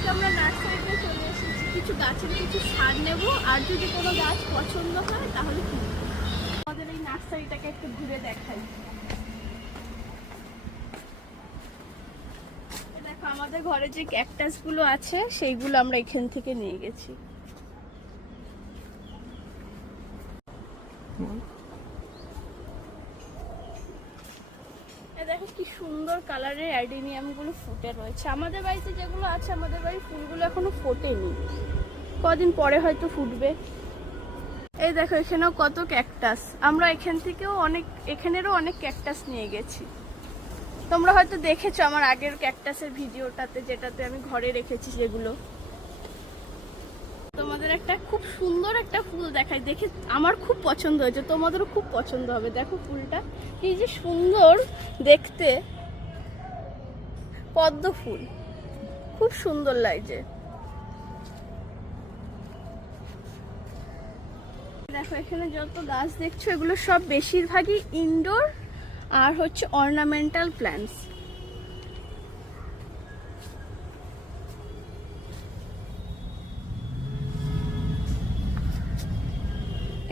আজকে আমরা নার্সারিতে চলে এসেছি, কিছু গাছের কিছু সার নেব, আর যদি কোনো গাছ পছন্দ হয় তাহলে কিনবো। আমাদের এই নার্সারিটাকে একটু ঘুরে দেখাই। দেখো আমাদের ঘরে যে ক্যাকটাস গুলো আছে সেইগুলো আমরা এখান থেকে নিয়ে গেছি। দেখো কি সুন্দর কালারের অ্যাডিনিয়াম গুলো ফুটে রয়েছে। আমাদের বাড়িতে যেগুলো আছে, আমাদের বাড়ির ফুলগুলো এখনো ফোটেনি, কদিন পরে হয়তো ফুটবে। এই দেখো এখানেও কত ক্যাকটাস, আমরা এখানেরও অনেক ক্যাকটাস নিয়ে গেছি। তোমরা হয়তো দেখেছো আমার আগের ক্যাকটাসের ভিডিওটাতে, যেটাতে আমি ঘরে রেখেছি যেগুলো। তোমাদের একটা খুব সুন্দর একটা ফুল দেখাই, দেখে আমার খুব পছন্দ হয়েছে, তোমাদেরও খুব পছন্দ হবে। দেখো ফুলটা কি যে সুন্দর দেখতে, পদ্ম ফুল, খুব সুন্দর লাগছে। দেখো এখানে যত গাছ দেখছো এগুলো সব বেশিরভাগই ইনডোর আর হচ্ছে অর্নামেন্টাল প্ল্যান্টস।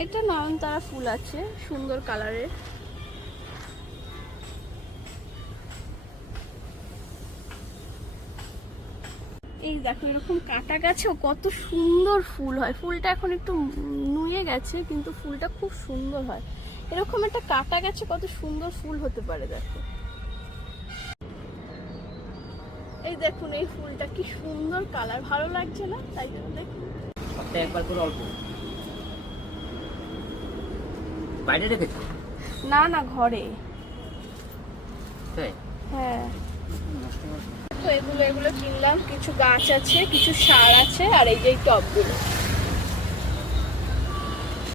এটা নয়নতারা ফুল আছে সুন্দর কালারের। এই দেখো এরকম কাটা গাছেও কত সুন্দর ফুল হয়। ফুলটা এখন একটু নুয়ে গেছে কিন্তু ফুলটা খুব সুন্দর হয়। এরকম একটা কাটা গাছে কত সুন্দর ফুল হতে পারে দেখো। এই দেখুন এই ফুলটা কি সুন্দর কালার, ভালো লাগছে না? তাই জন্য দেখুন একবার করে অল্প বাইরে রেখেছো? না না ঘরে। তাই? হ্যাঁ তো এগুলো কিনলাম, কিছু গাছ আছে, কিছু সার আছে, আর এই যে টবগুলো।